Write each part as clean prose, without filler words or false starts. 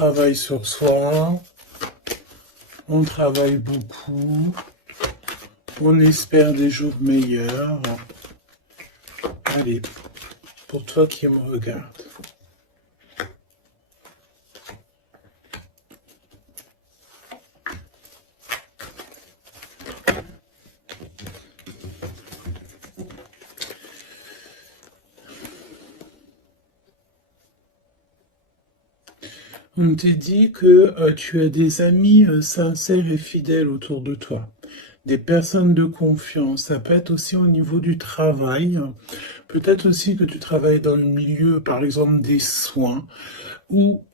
Travaille sur soi, on travaille beaucoup, on espère des jours meilleurs. Allez, pour toi qui me regarde. On te dit que tu as des amis sincères et fidèles autour de toi, des personnes de confiance. Ça peut être aussi au niveau du travail. Peut-être aussi que tu travailles dans le milieu, par exemple, des soins ou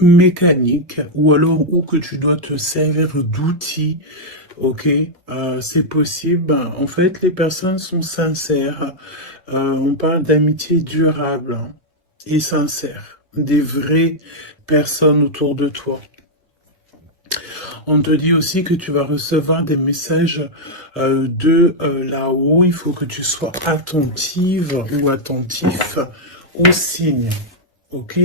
mécanique, ou alors ou que tu dois te servir d'outils. Ok, c'est possible. En fait, les personnes sont sincères. On parle d'amitié durable et sincère, des vraies personnes autour de toi. On te dit aussi que tu vas recevoir des messages de là-haut. Il faut que tu sois attentive ou attentif aux signes. Ok?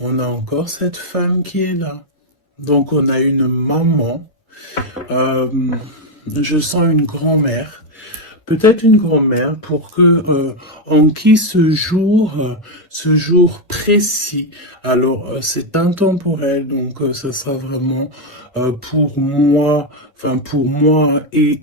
On a encore cette femme qui est là. Donc on a une maman. Euh, je sens une grand-mère. Peut-être une grand-mère pour que en qui ce jour précis. Alors c'est intemporel, donc ça sera vraiment pour moi, enfin pour moi et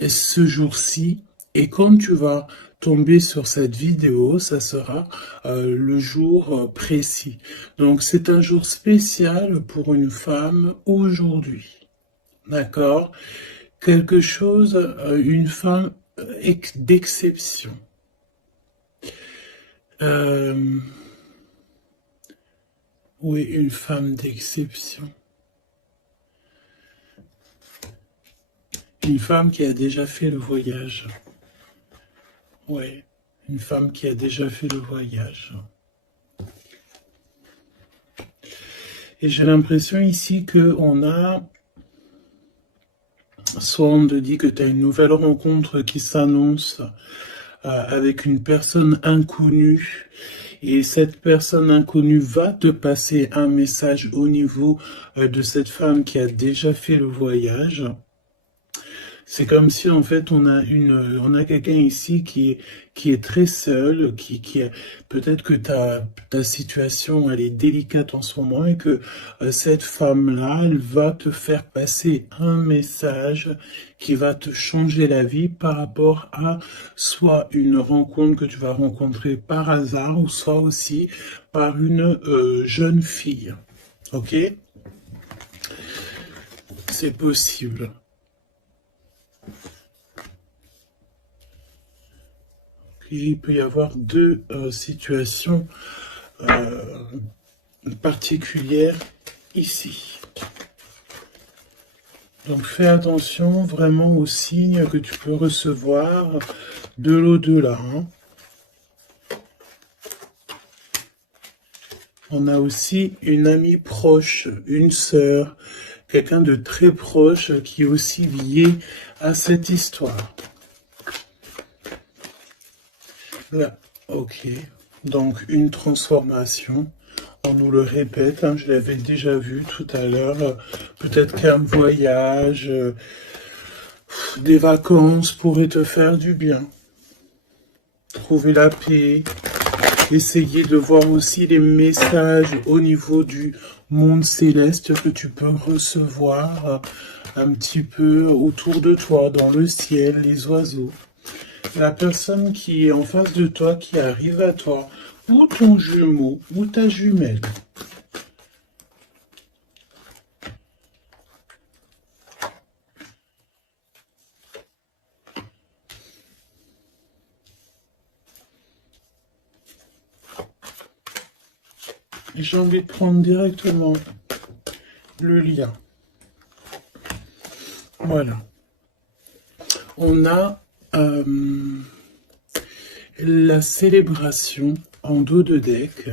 ce jour-ci. Et quand tu vas tomber sur cette vidéo, ça sera le jour précis. Donc c'est un jour spécial pour une femme aujourd'hui. D'accord? Quelque chose, une femme d'exception. Euh, oui, une femme d'exception. Une femme qui a déjà fait le voyage. Oui, une femme qui a déjà fait le voyage. Et j'ai l'impression ici que soit on te dit que tu as une nouvelle rencontre qui s'annonce avec une personne inconnue. Et cette personne inconnue va te passer un message au niveau de cette femme qui a déjà fait le voyage. C'est comme si en fait on a quelqu'un ici qui est très seul, peut-être que ta situation elle est délicate en ce moment et que cette femme-là, elle va te faire passer un message qui va te changer la vie par rapport à soit une rencontre que tu vas rencontrer par hasard ou soit aussi par une jeune fille. Ok? C'est possible. Il peut y avoir deux situations particulières ici. Donc fais attention vraiment aux signes que tu peux recevoir de l'au-delà. Hein. On a aussi une amie proche, une sœur, quelqu'un de très proche qui est aussi lié à cette histoire. Là, ok. Donc une transformation. On nous le répète, hein, je l'avais déjà vu tout à l'heure. Peut-être qu'un voyage, des vacances pourraient te faire du bien. Trouver la paix. Essayer de voir aussi les messages au niveau du monde céleste que tu peux recevoir un petit peu autour de toi, dans le ciel, les oiseaux. La personne qui est en face de toi, qui arrive à toi, ou ton jumeau, ou ta jumelle. Et j'ai envie de prendre directement le lien. Voilà. On a la célébration en dos de deck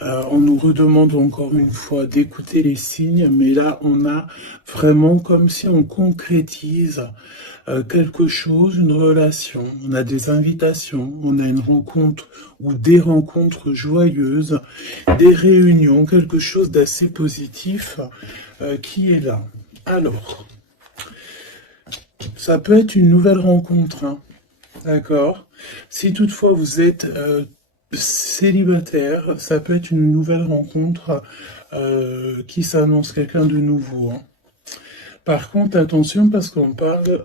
On nous redemande encore une fois d'écouter les signes, mais là, on a vraiment comme si on concrétise quelque chose, une relation. On a des invitations, on a une rencontre ou des rencontres joyeuses, des réunions, quelque chose d'assez positif qui est là. Alors, ça peut être une nouvelle rencontre, hein, d'accord? Si toutefois vous êtes célibataire, ça peut être une nouvelle rencontre qui s'annonce, quelqu'un de nouveau, hein. Par contre, attention parce qu'on parle,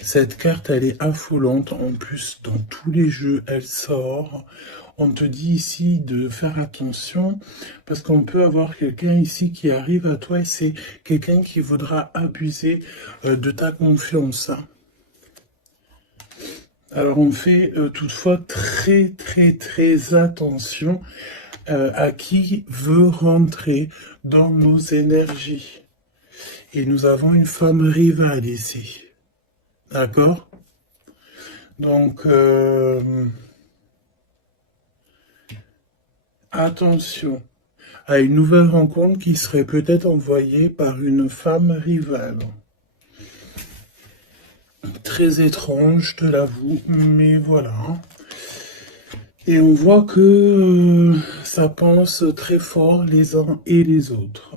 cette carte elle est affolante, en plus dans tous les jeux elle sort. On te dit ici de faire attention parce qu'on peut avoir quelqu'un ici qui arrive à toi et c'est quelqu'un qui voudra abuser de ta confiance, hein. Alors on fait toutefois très attention à qui veut rentrer dans nos énergies. Et nous avons une femme rivale ici. D'accord? Donc, attention à une nouvelle rencontre qui serait peut-être envoyée par une femme rivale. Très étrange, je te l'avoue, mais voilà. Et on voit que ça pense très fort les uns et les autres.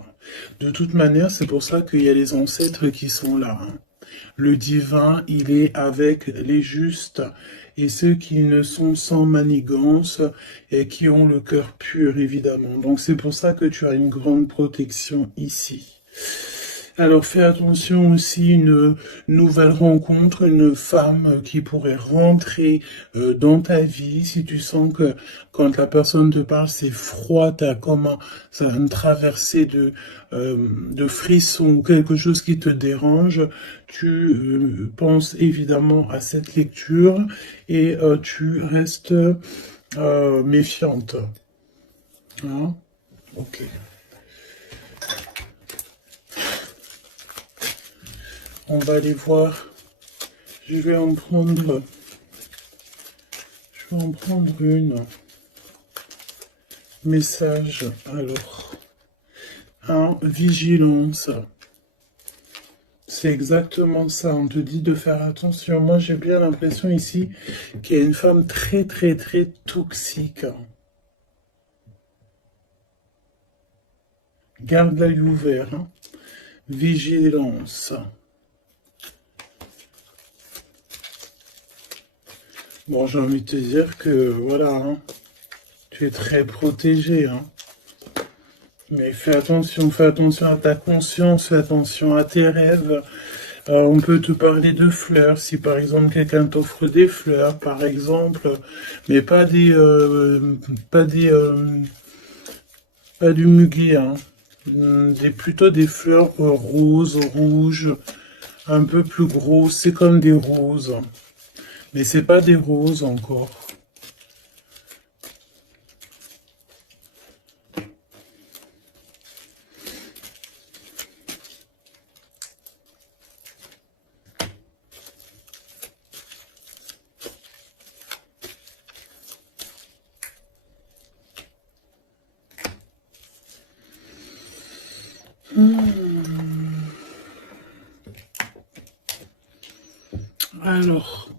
De toute manière, c'est pour ça qu'il y a les ancêtres qui sont là, hein. Le divin, il est avec les justes et ceux qui ne sont sans manigance et qui ont le cœur pur, évidemment. Donc c'est pour ça que tu as une grande protection ici. Alors fais attention aussi, une nouvelle rencontre, une femme qui pourrait rentrer dans ta vie. Si tu sens que quand la personne te parle, c'est froid, t'as comme ça, une traversée de frissons, quelque chose qui te dérange, tu penses évidemment à cette lecture et tu restes méfiante. Hein? Ok. On va aller voir. Je vais en prendre une. Message. Alors, vigilance. C'est exactement ça. On te dit de faire attention. Moi, j'ai bien l'impression ici qu'il y a une femme très toxique. Garde l'œil ouvert, hein. Vigilance. Bon, j'ai envie de te dire que, voilà, hein, tu es très protégé, hein. Mais fais attention à ta conscience, fais attention à tes rêves. On peut te parler de fleurs, si par exemple quelqu'un t'offre des fleurs, par exemple, mais pas du muguet, hein. Plutôt des fleurs roses, rouges, un peu plus grosses, c'est comme des roses. Mais c'est pas des roses encore. Alors,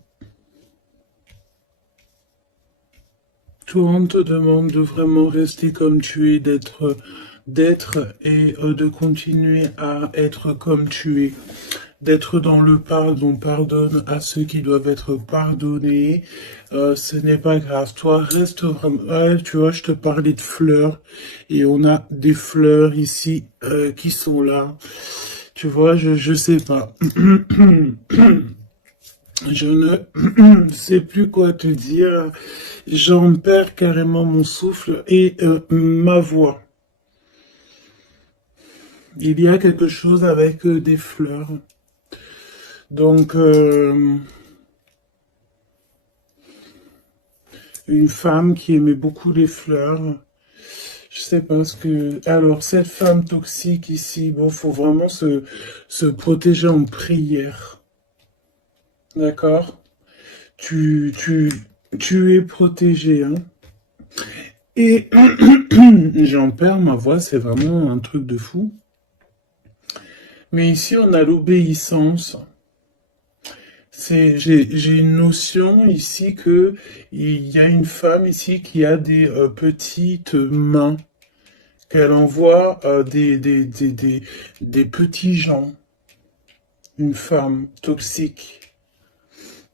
toi, on te demande de vraiment rester comme tu es, d'être et de continuer à être comme tu es, d'être dans le pardon, pardonne à ceux qui doivent être pardonnés. Ce n'est pas grave. Toi, reste vraiment. Ouais, tu vois, je te parlais de fleurs et on a des fleurs ici qui sont là. Tu vois, je sais pas. Je ne sais plus quoi te dire. J'en perds carrément mon souffle et ma voix. Il y a quelque chose avec des fleurs. Donc, une femme qui aimait beaucoup les fleurs. Je sais pas ce que... Alors, cette femme toxique ici, bon, faut vraiment se protéger en prière. D'accord? Tu es protégé, hein? Et j'en perds ma voix, c'est vraiment un truc de fou. Mais ici, on a l'obéissance. J'ai une notion ici que il y a une femme ici qui a des petites mains, qu'elle envoie des petits gens, une femme toxique.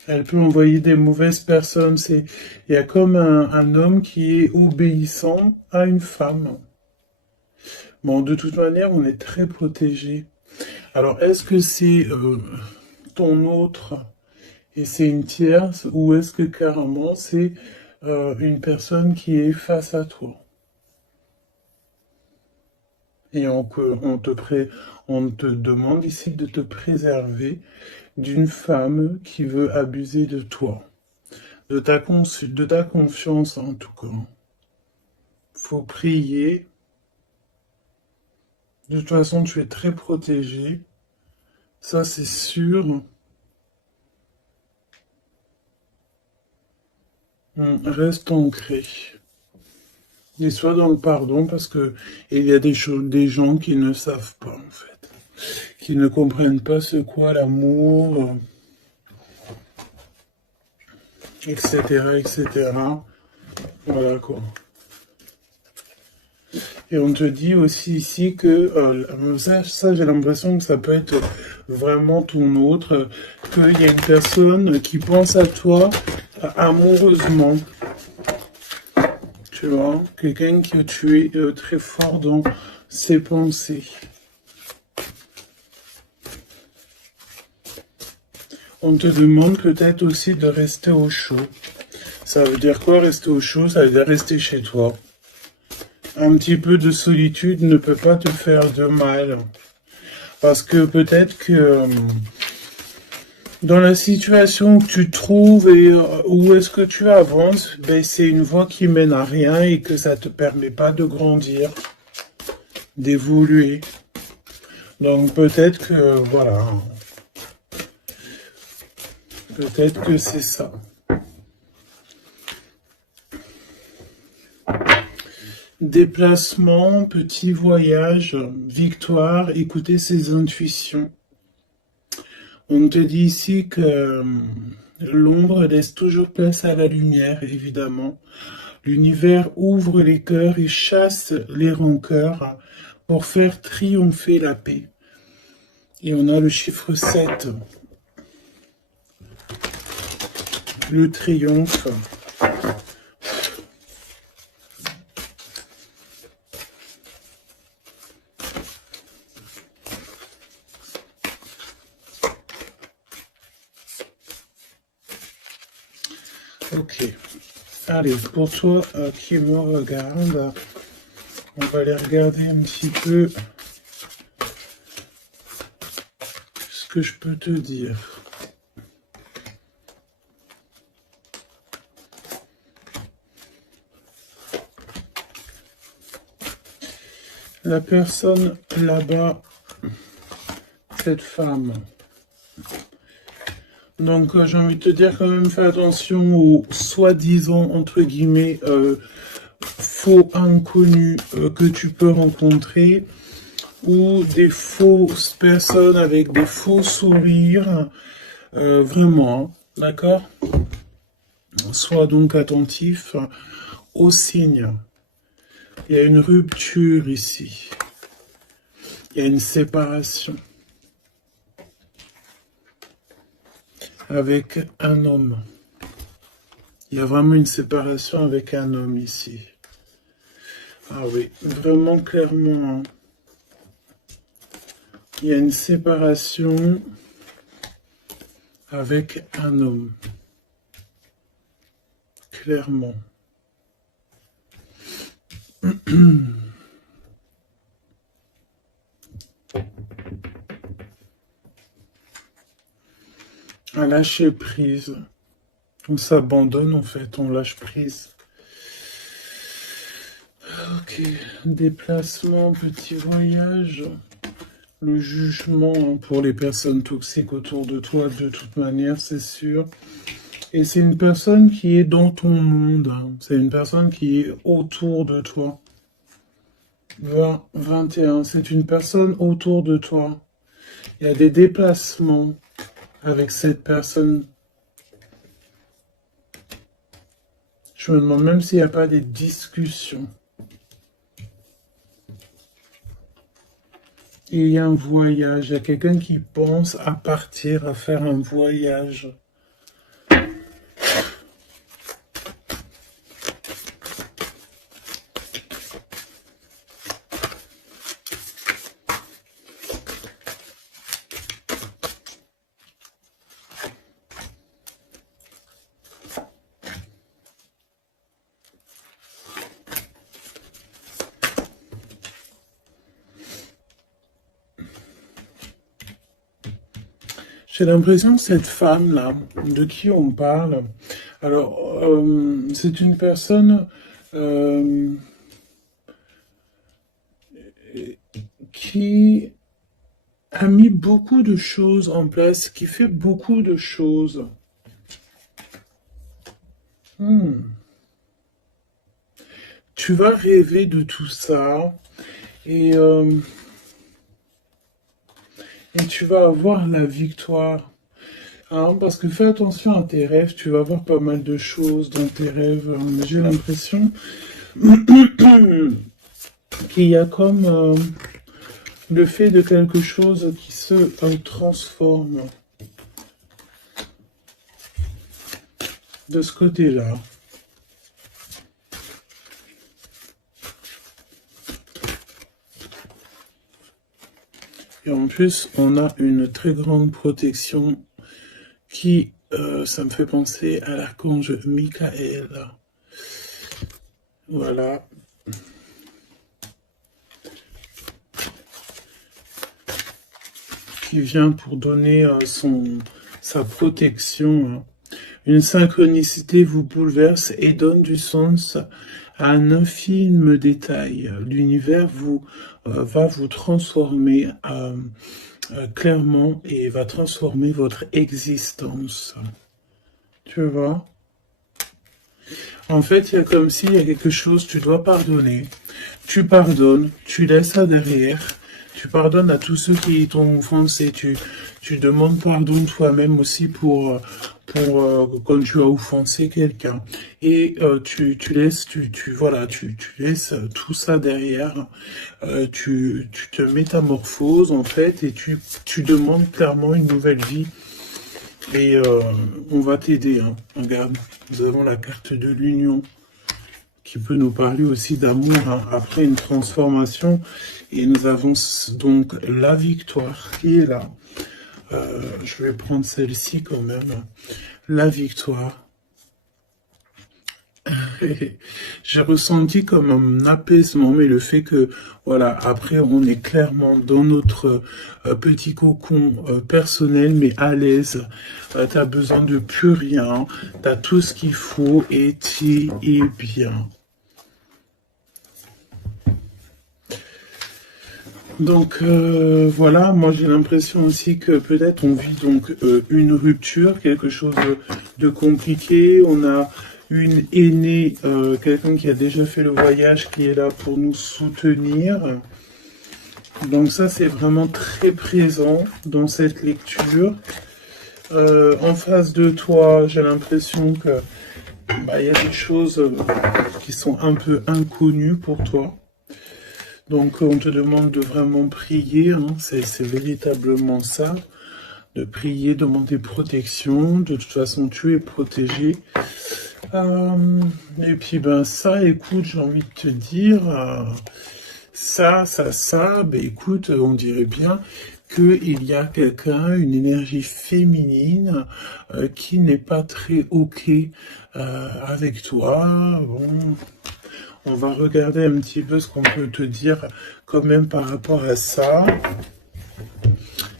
Elle peut envoyer des mauvaises personnes. Il y a comme un homme qui est obéissant à une femme. Bon, de toute manière, on est très protégé. Alors, est-ce que c'est ton autre et c'est une tierce, ou est-ce que carrément c'est une personne qui est face à toi? Et on te demande ici de te préserver d'une femme qui veut abuser de toi, de ta confiance en tout cas. Faut prier. De toute façon, tu es très protégé. Ça, c'est sûr. Reste ancré. Et sois dans le pardon parce que il y a des choses, des gens qui ne savent pas en fait, qui ne comprennent pas ce qu'est l'amour, etc., etc. Voilà quoi. Et on te dit aussi ici que ça j'ai l'impression que ça peut être vraiment ton autre, qu'il y a une personne qui pense à toi amoureusement. Tu vois, quelqu'un que tu es très fort dans ses pensées. On te demande peut-être aussi de rester au chaud. Ça veut dire quoi rester au chaud? Ça veut dire rester chez toi. Un petit peu de solitude ne peut pas te faire de mal. Parce que peut-être que dans la situation que tu te trouves et où est-ce que tu avances, ben, c'est une voie qui mène à rien et que ça te permet pas de grandir, d'évoluer. Donc peut-être que, voilà, peut-être que c'est ça. Déplacement, petit voyage, victoire, écouter ses intuitions. On te dit ici que l'ombre laisse toujours place à la lumière, évidemment. L'univers ouvre les cœurs et chasse les rancœurs pour faire triompher la paix. Et on a le chiffre 7. Le triomphe. Ok. Allez, pour toi qui me regarde, on va aller regarder un petit peu ce que je peux te dire. La personne là-bas, cette femme. Donc j'ai envie de te dire quand même, fais attention aux soi-disant, entre guillemets, faux inconnus que tu peux rencontrer, ou des fausses personnes avec des faux sourires, vraiment, d'accord? Sois donc attentif aux signes. Il y a une rupture ici. Il y a une séparation avec un homme. Il y a vraiment une séparation avec un homme ici. Ah oui, vraiment clairement. Hein. Il y a une séparation avec un homme. Clairement. À lâcher prise. On s'abandonne en fait, on lâche prise. Ok, déplacement, petit voyage. Le jugement pour les personnes toxiques autour de toi, de toute manière, c'est sûr. Et c'est une personne qui est dans ton monde, hein. C'est une personne qui est autour de toi. 20, 21, c'est une personne autour de toi. Il y a des déplacements avec cette personne. Je me demande même s'il n'y a pas des discussions. Et il y a un voyage, il y a quelqu'un qui pense à partir, à faire un voyage. J'ai l'impression que cette femme-là, de qui on parle, alors, c'est une personne euh, qui a mis beaucoup de choses en place, qui fait beaucoup de choses. Hmm. Tu vas rêver de tout ça et, euh, et tu vas avoir la victoire. Hein, parce que fais attention à tes rêves, tu vas avoir pas mal de choses dans tes rêves. J'ai l'impression qu'il y a comme le fait de quelque chose qui se transforme de ce côté-là. Et en plus, on a une très grande protection qui, ça me fait penser à l'archange Michael. Voilà. Qui vient pour donner sa protection. Hein. Une synchronicité vous bouleverse et donne du sens à un infime détail. L'univers va vous transformer clairement et va transformer votre existence. Tu vois? En fait, il y a comme s'il y a quelque chose, tu dois pardonner. Tu pardonnes, tu laisses ça derrière. Tu pardonnes à tous ceux qui t'ont offensé. Tu demandes pardon toi-même aussi pour quand tu as offensé quelqu'un. Et tu laisses, voilà, tu laisses tout ça derrière. Tu te métamorphoses en fait et tu demandes clairement une nouvelle vie. Et on va t'aider. Hein. Regarde, nous avons la carte de l'union qui peut nous parler aussi d'amour hein, après une transformation. Et nous avons donc la victoire qui est là. Je vais prendre celle-ci quand même. La victoire. J'ai ressenti comme un apaisement, mais le fait que, voilà, après on est clairement dans notre petit cocon personnel, mais à l'aise. T'as besoin de plus rien, t'as tout ce qu'il faut et tu es bien. Donc voilà, moi j'ai l'impression aussi que peut-être on vit donc une rupture, quelque chose de compliqué. On a une aînée, quelqu'un qui a déjà fait le voyage, qui est là pour nous soutenir. Donc ça c'est vraiment très présent dans cette lecture. En face de toi, j'ai l'impression que il y a des choses qui sont un peu inconnues pour toi. Donc on te demande de vraiment prier, hein. C'est véritablement ça, de prier, demander protection, de toute façon tu es protégé. Et puis ben ça, écoute, j'ai envie de te dire, ben écoute, on dirait bien qu'il y a quelqu'un, une énergie féminine qui n'est pas très ok avec toi. Bon. On va regarder un petit peu ce qu'on peut te dire quand même par rapport à ça.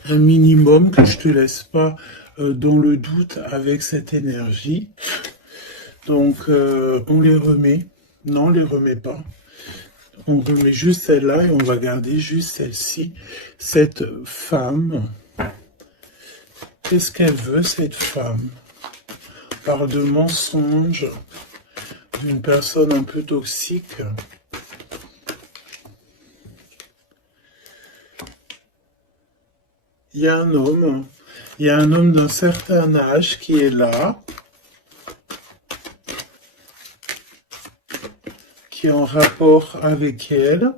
Un minimum que je te laisse pas dans le doute avec cette énergie. Donc on les remet. Non, on les remet pas. On remet juste celle-là et on va garder juste celle-ci. Cette femme. Qu'est-ce qu'elle veut, cette femme? parle de mensonges, d'une personne un peu toxique. Il y a un homme d'un certain âge qui est là, qui est en rapport avec elle.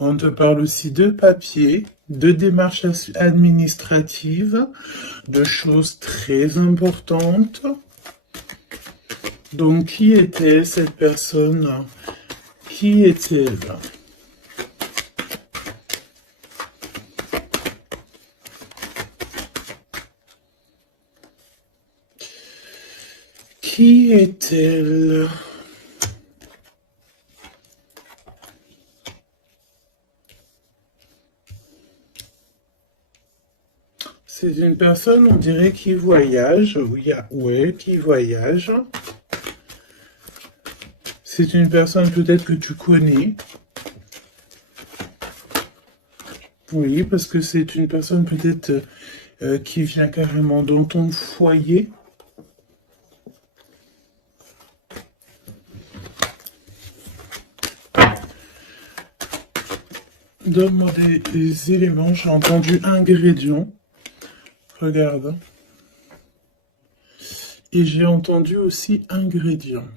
On te parle aussi de papier, de démarches administratives, de choses très importantes. Donc, qui était cette personne? Qui est-elle? Qui est-elle? C'est une personne, on dirait, qui voyage. Oui, ouais, qui voyage. C'est une personne peut-être que tu connais. Oui, parce que c'est une personne peut-être qui vient carrément dans ton foyer. Donne-moi des éléments. J'ai entendu ingrédients. Regarde. Et j'ai entendu aussi ingrédients.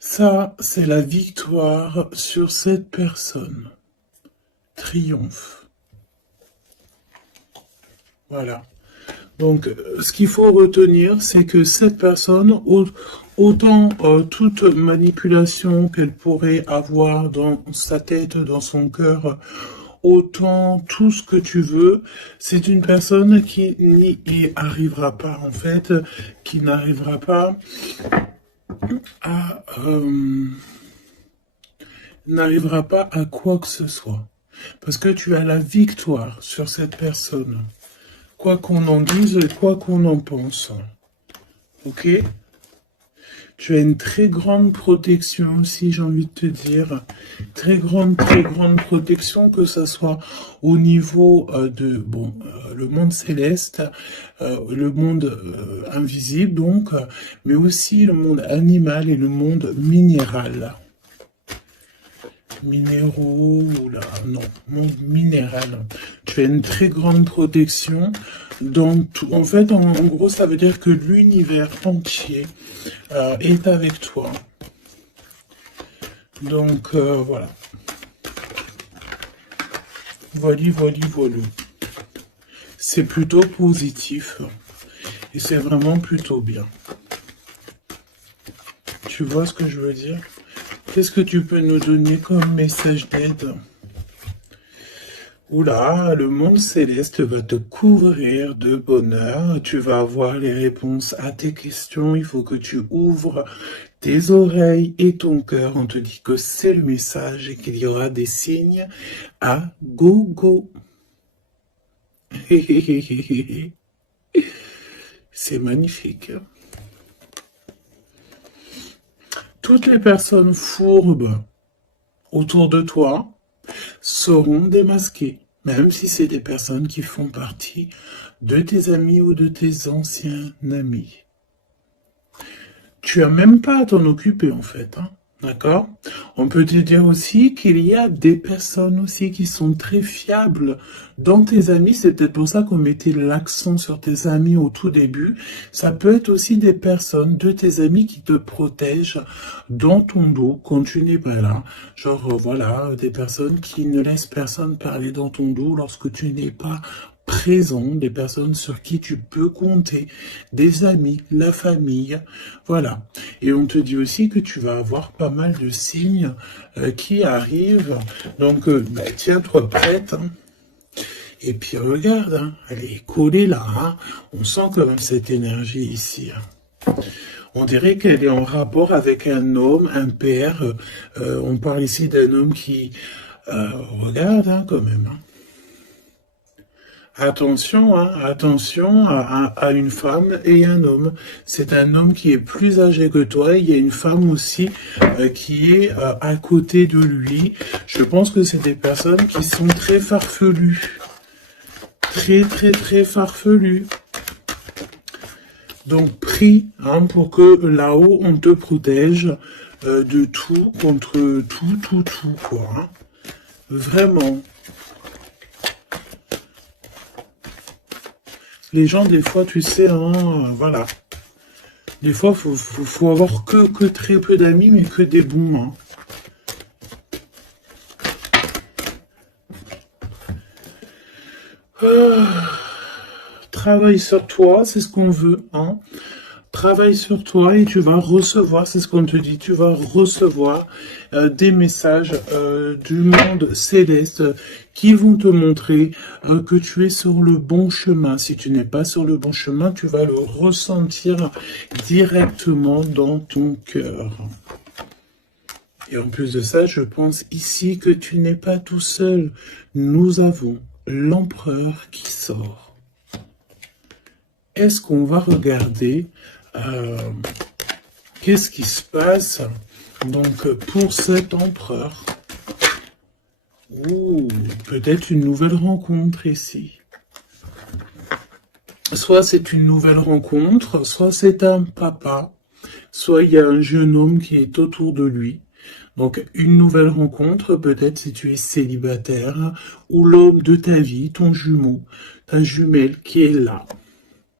Ça, c'est la victoire sur cette personne. Triomphe. Voilà. Donc, ce qu'il faut retenir, c'est que cette personne, autant toute manipulation qu'elle pourrait avoir dans sa tête, dans son cœur, autant tout ce que tu veux, c'est une personne qui n'y arrivera pas, en fait, qui n'arrivera pas à quoi que ce soit. Parce que tu as la victoire sur cette personne. Quoi qu'on en dise et quoi qu'on en pense. Ok? Tu as une très grande protection aussi, j'ai envie de te dire. Très grande protection, que ce soit au niveau le monde céleste, le monde invisible, donc, mais aussi le monde animal et le monde minéral. Minéraux, monde minéral. Tu as une très grande protection dans tout. En fait, en gros, ça veut dire que l'univers entier est avec toi. Donc, voilà. Voilà. C'est plutôt positif. Et c'est vraiment plutôt bien. Tu vois ce que je veux dire? Qu'est-ce que tu peux nous donner comme message d'aide? Oula, le monde céleste va te couvrir de bonheur. Tu vas avoir les réponses à tes questions. Il faut que tu ouvres tes oreilles et ton cœur. On te dit que c'est le message et qu'il y aura des signes à gogo. C'est magnifique. Toutes les personnes fourbes autour de toi seront démasquées, même si c'est des personnes qui font partie de tes amis ou de tes anciens amis. Tu as même pas à t'en occuper en fait, hein, d'accord? On peut te dire aussi qu'il y a des personnes aussi qui sont très fiables dans tes amis. C'est peut-être pour ça qu'on mettait l'accent sur tes amis au tout début. Ça peut être aussi des personnes de tes amis qui te protègent dans ton dos quand tu n'es pas là. Genre, voilà, des personnes qui ne laissent personne parler dans ton dos lorsque tu n'es pas présent, des personnes sur qui tu peux compter, des amis, la famille, voilà. Et on te dit aussi que tu vas avoir pas mal de signes qui arrivent, donc tiens-toi prête, hein. Et puis regarde, hein, elle est collée là, hein. On sent quand même cette énergie ici, hein. On dirait qu'elle est en rapport avec un homme, un père, on parle ici d'un homme qui regarde, hein, quand même, hein. Attention, hein, attention à une femme et un homme. C'est un homme qui est plus âgé que toi. Il y a une femme aussi qui est à côté de lui. Je pense que c'est des personnes qui sont très farfelues. Très farfelues. Donc, prie hein, pour que là-haut, on te protège de tout, contre tout, quoi. Hein. Vraiment. Les gens, des fois, tu sais, hein, voilà. Des fois, faut avoir que très peu d'amis, mais que des bons. Hein. Travaille sur toi, c'est ce qu'on veut. Hein. Travaille sur toi et tu vas recevoir, c'est ce qu'on te dit, tu vas recevoir des messages du monde céleste qui vont te montrer que tu es sur le bon chemin. Si tu n'es pas sur le bon chemin, tu vas le ressentir directement dans ton cœur. Et en plus de ça, je pense ici que tu n'es pas tout seul. Nous avons l'empereur qui sort. Est-ce qu'on va regarder qu'est-ce qui se passe donc pour cet empereur? Ouh, peut-être une nouvelle rencontre ici. Soit c'est une nouvelle rencontre, soit c'est un papa, soit il y a un jeune homme qui est autour de lui. Donc une nouvelle rencontre, peut-être si tu es célibataire, ou l'homme de ta vie, ton jumeau, ta jumelle qui est là.